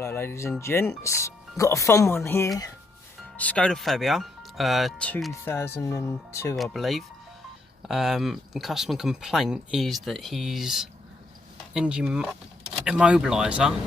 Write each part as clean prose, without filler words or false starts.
Hello ladies and gents, got a fun one here. Skoda Fabia, 2002 I believe. The customer complaint is that his engine immobiliser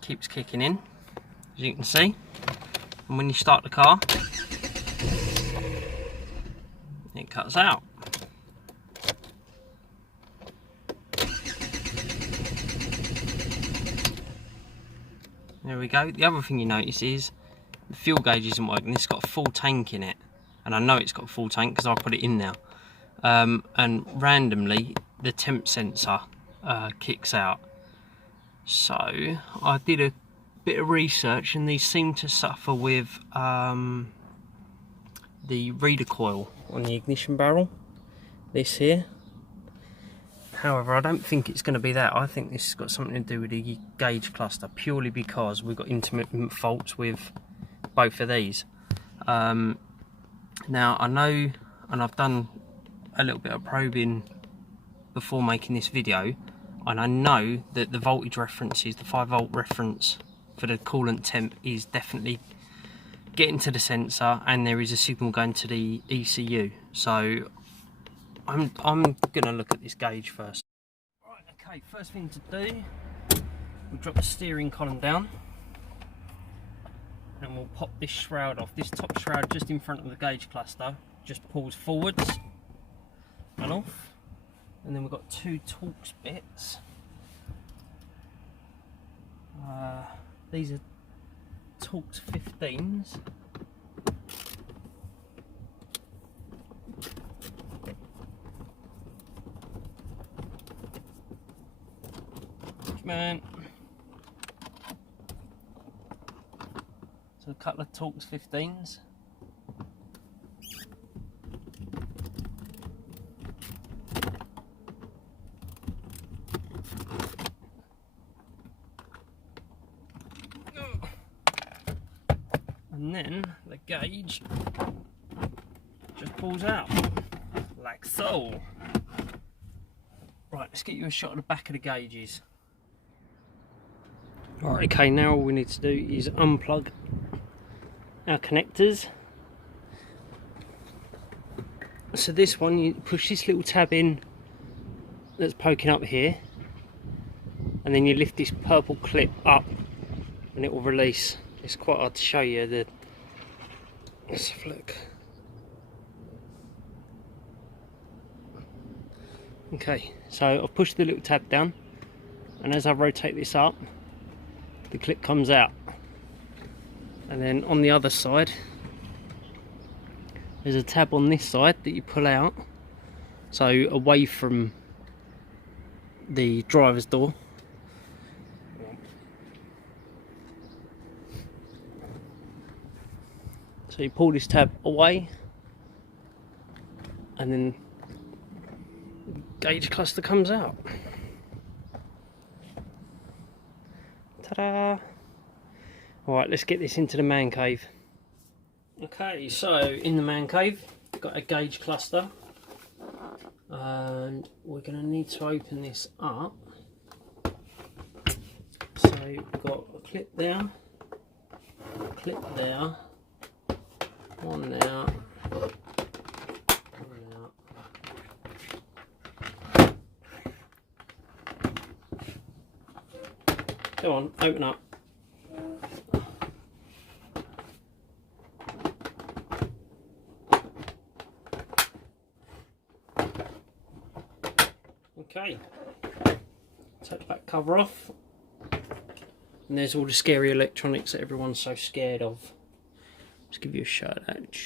keeps kicking in, as you can see, and when you start the car it cuts out. There we go. The other thing you notice is the fuel gauge isn't working. It's got a full tank in it, and I know it's got a full tank because I put it in now. And randomly the temp sensor kicks out. So I did a bit of research, and these seem to suffer with the reader coil on the ignition barrel. This here. However, I don't think it's going to be that. I think this has got something to do with the gauge cluster, purely because we've got intermittent faults with both of these. Now, I know, and I've done a little bit of probing before making this video, and I know that the voltage references, the 5-volt reference for the coolant temp is definitely getting to the sensor, and there is a signal going to the ECU. So I'm gonna look at this gauge first. Right, okay, first thing to do, we'll drop the steering column down and we'll pop this shroud off. This top shroud just in front of the gauge cluster just pulls forwards and off, and then we've got two Torx bits. These are Torx 15s. Man. So a couple of Torx 15s. And then the gauge just pulls out like so. Right, let's get you a shot of the back of the gauges. Right, okay, now all we need to do is unplug our connectors. So this one, you push this little tab in that's poking up here, and then you lift this purple clip up and it will release. It's quite hard to show you. Let's have a look. Okay, so I've pushed the little tab down, and as I rotate this up, the clip comes out. And then on the other side, there's a tab on this side that you pull out, so away from the driver's door. So you pull this tab away, and then the gauge cluster comes out. Ta-da! Alright, let's get this into the man cave. Okay, so in the man cave, we've got a gauge cluster, and we're going to need to open this up. So we've got a clip there, one there, one there. Come on, open up. Okay, take the back cover off, and there's all the scary electronics that everyone's so scared of. Let's give you a shot of that.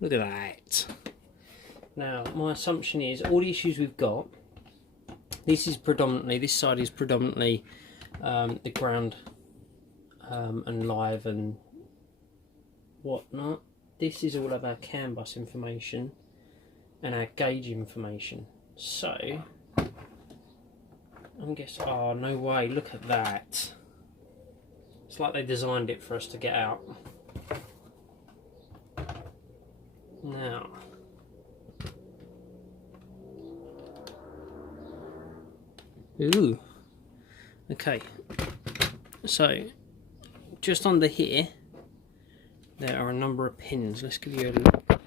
Look at that. Now, my assumption is all the issues we've got, this side is predominantly the ground and live and whatnot. This is all of our CAN bus information and our gauge information. So I'm guessing, oh no way, look at that. It's like they designed it for us to get out. Now, Ooh. Okay. So, just under here, there are a number of pins. Let's give you a look.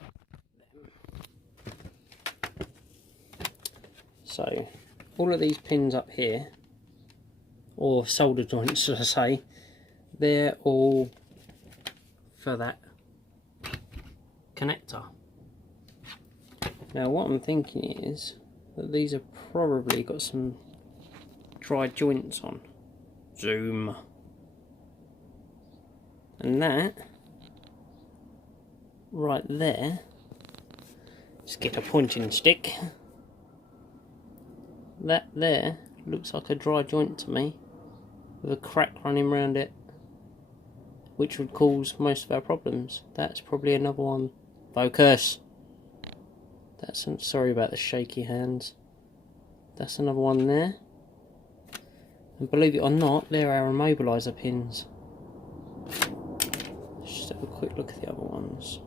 So, all of these pins up here, or solder joints, as I say, they're all for that connector. Now, what I'm thinking is that these have probably got some dry joints on. Zoom. And that right there, let's get a pointing stick. That there looks like a dry joint to me, with a crack running around it, which would cause most of our problems. That's probably another one. Focus. That's sorry about the shaky hands. That's another one there. And believe it or not, there are our immobiliser pins. Let's just have a quick look at the other ones.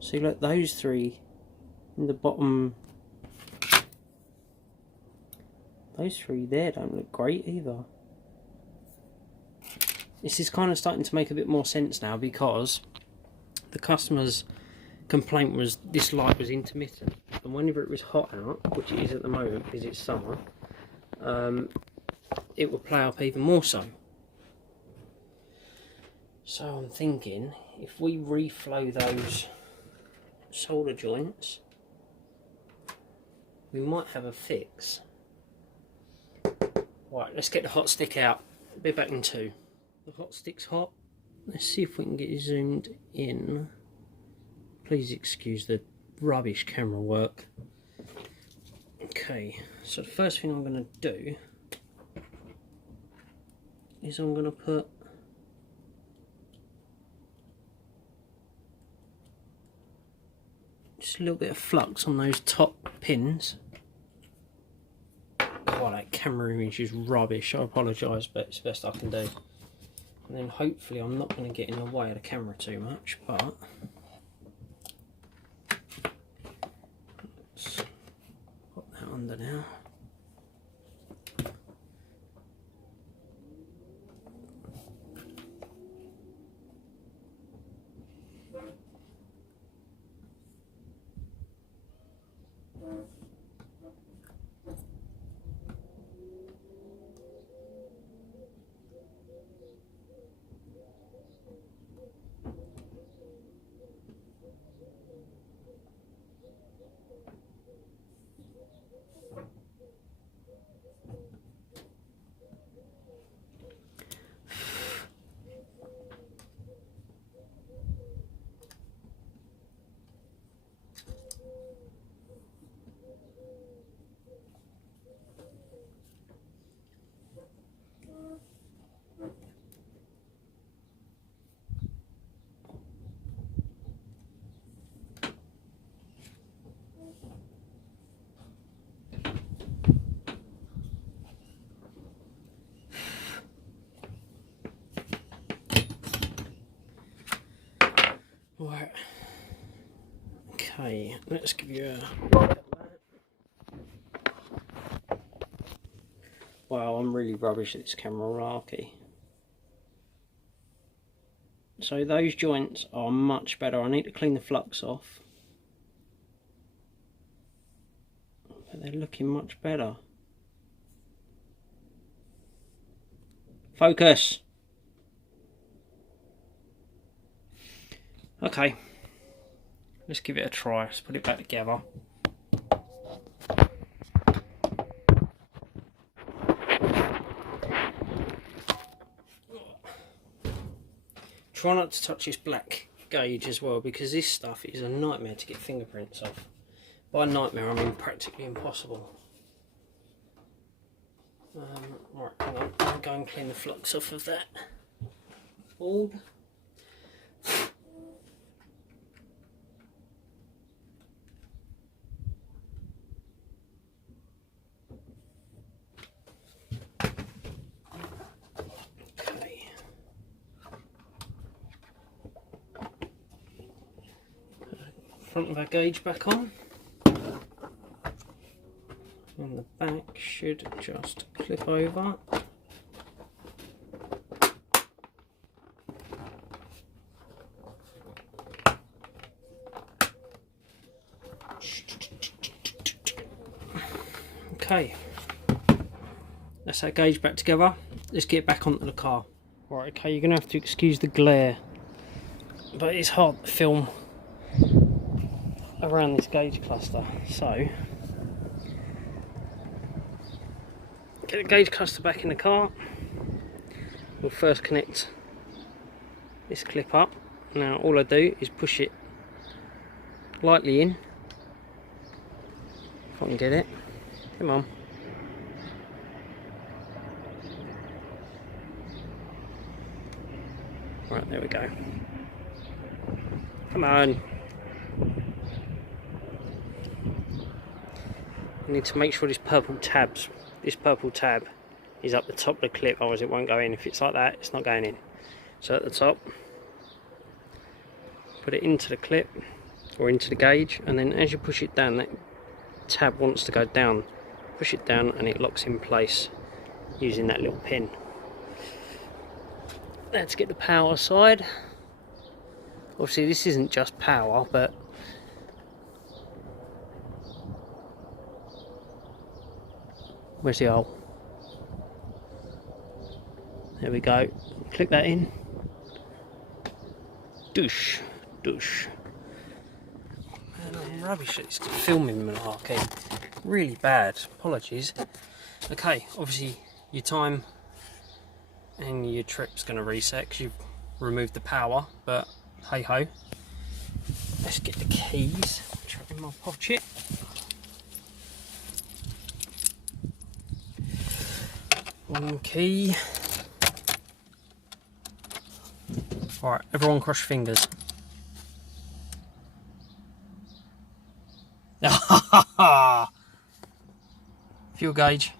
See, look, those three in the bottom. Those three there don't look great either. This is kind of starting to make a bit more sense now, because the customer's complaint was this light was intermittent, and whenever it was hot out, which it is at the moment because it's summer, it would play up even more so. So I'm thinking, if we reflow those solder joints, we might have a fix. Right, let's get the hot stick out. I'll be back in 2. The hot stick's hot. Let's see if we can get it zoomed in. Please excuse the rubbish camera work. Okay, so the first thing I'm going to do is I'm going to put just a little bit of flux on those top pins. Oh, that camera image is rubbish. I apologise, but it's the best I can do. And then hopefully I'm not going to get in the way of the camera too much, but let's put that under now. Right. Okay, let's give you a look at that. Wow, I'm really rubbish at this camera, malarkey. So those joints are much better. I need to clean the flux off, but they're looking much better. Focus. Okay, let's give it a try. Let's put it back together. Try not to touch this black gauge as well, because this stuff is a nightmare to get fingerprints off. By nightmare I mean practically impossible. Right, hang on, I'll go and clean the flux off of that board. Front of our gauge back on. should just clip over. Okay, that's that gauge back together. Let's get back onto the car. Right, okay, you're gonna have to excuse the glare, but it's hard to film around this gauge cluster. So get the gauge cluster back in the car. We'll first connect this clip up. Now all I do is push it lightly in, if I can get it. Come on. Right, there we go. Come on. I need to make sure this purple tab is up the top of the clip, otherwise it won't go in. If it's like that, it's not going in. So at the top, put it into the clip or into the gauge, and then as you push it down, that tab wants to go down. Push it down and it locks in place using that little pin. Let's get the power side. Obviously this isn't just power, but where's the hole? There we go. Click that in. Douche, douche. Man, I'm rubbish at filming malarkey. Really bad. Apologies. Okay, obviously your time and your trip's going to reset because you've removed the power, but hey ho. Let's get the keys. Chuck in my pocket. One key. Alright, everyone cross your fingers. Fuel gauge.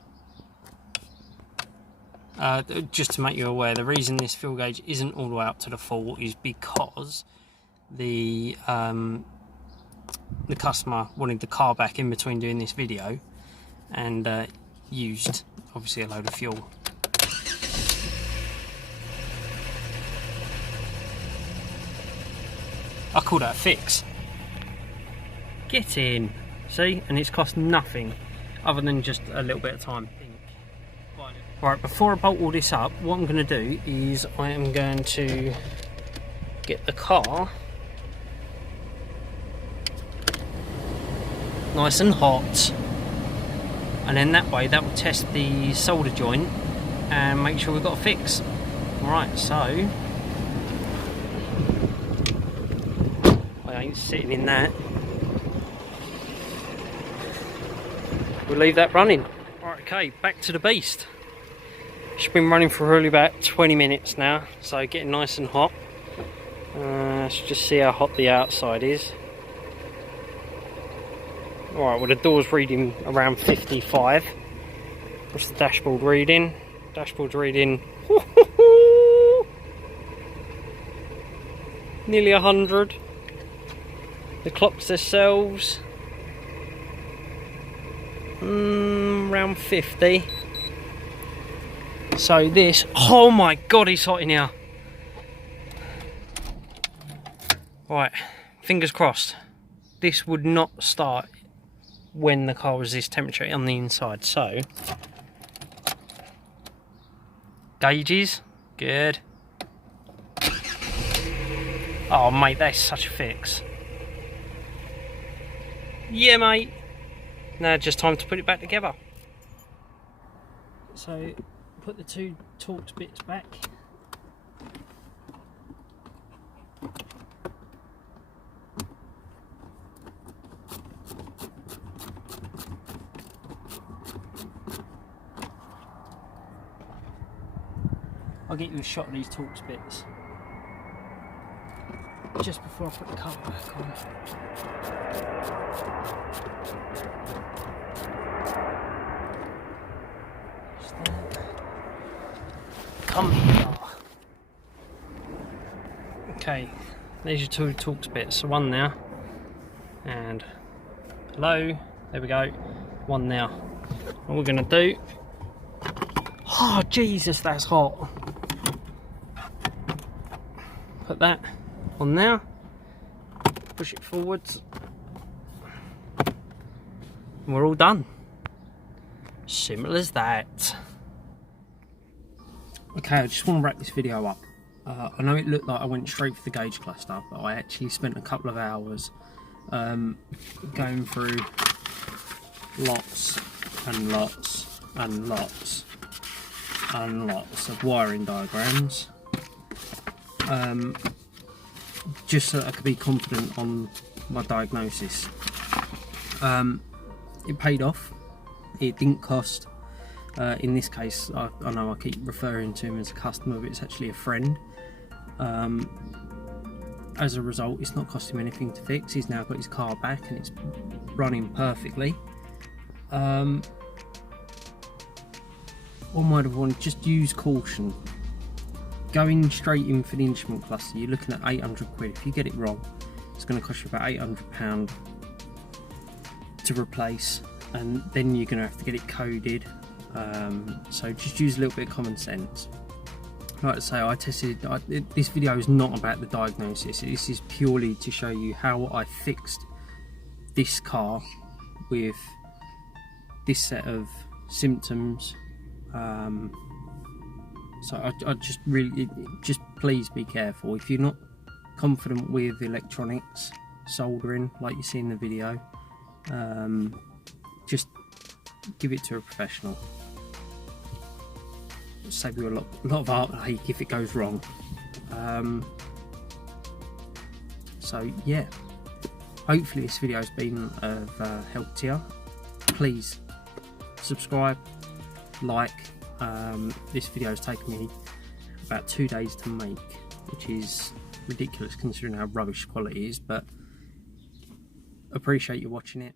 Just to make you aware, the reason this fuel gauge isn't all the way up to the full is because the customer wanted the car back in between doing this video and used obviously a load of fuel. I call that a fix. Get in, see, and it's cost nothing other than just a little bit of time. Right, before I bolt all this up, what I'm going to do is I am going to get the car nice and hot, and then that way that will test the solder joint and make sure we've got a fix. Right, so I ain't sitting in that. We'll leave that running. Right, okay, back to the beast. It's been running for really about 20 minutes now, so getting nice and hot. Let's just see how hot the outside is. Alright, well the door's reading around 55. What's the dashboard reading? Dashboard's reading nearly 100. The clocks themselves around 50. So this, oh my god, it's hot in here. Right, fingers crossed. This would not start when the car was this temperature on the inside. So, gauges, good. Oh mate, that's such a fix. Yeah mate. Now just time to put it back together. So, put the two Torx bits back. I'll get you a shot of these Torx bits just before I put the car back on. Come here. Okay, there's your two Torx bits. So one now, and hello, there we go, one now. what we're going to do, oh Jesus, that's hot. Put that on now, push it forwards, and we're all done. Simple as that. Okay, I just want to wrap this video up. I know it looked like I went straight for the gauge cluster, but I actually spent a couple of hours going through lots and lots and lots and lots of wiring diagrams, just so that I could be confident on my diagnosis. It paid off. It didn't cost, in this case, I know I keep referring to him as a customer, but it's actually a friend. As a result, it's not costing him anything to fix. He's now got his car back and it's running perfectly. One word of warning, just use caution. Going straight in for the instrument cluster, you're looking at 800 quid. If you get it wrong, it's going to cost you about £800 to replace, and then you're going to have to get it coded. So just use a little bit of common sense. Like I say, this video is not about the diagnosis. This is purely to show you how I fixed this car with this set of symptoms. So I just really, just please be careful. If you're not confident with electronics, soldering, like you see in the video, just give it to a professional. Save you a lot of heartache if it goes wrong. So yeah, hopefully this video has been of help to you. Please subscribe, like. This video has taken me about 2 days to make, which is ridiculous considering how rubbish quality is, but appreciate you watching it.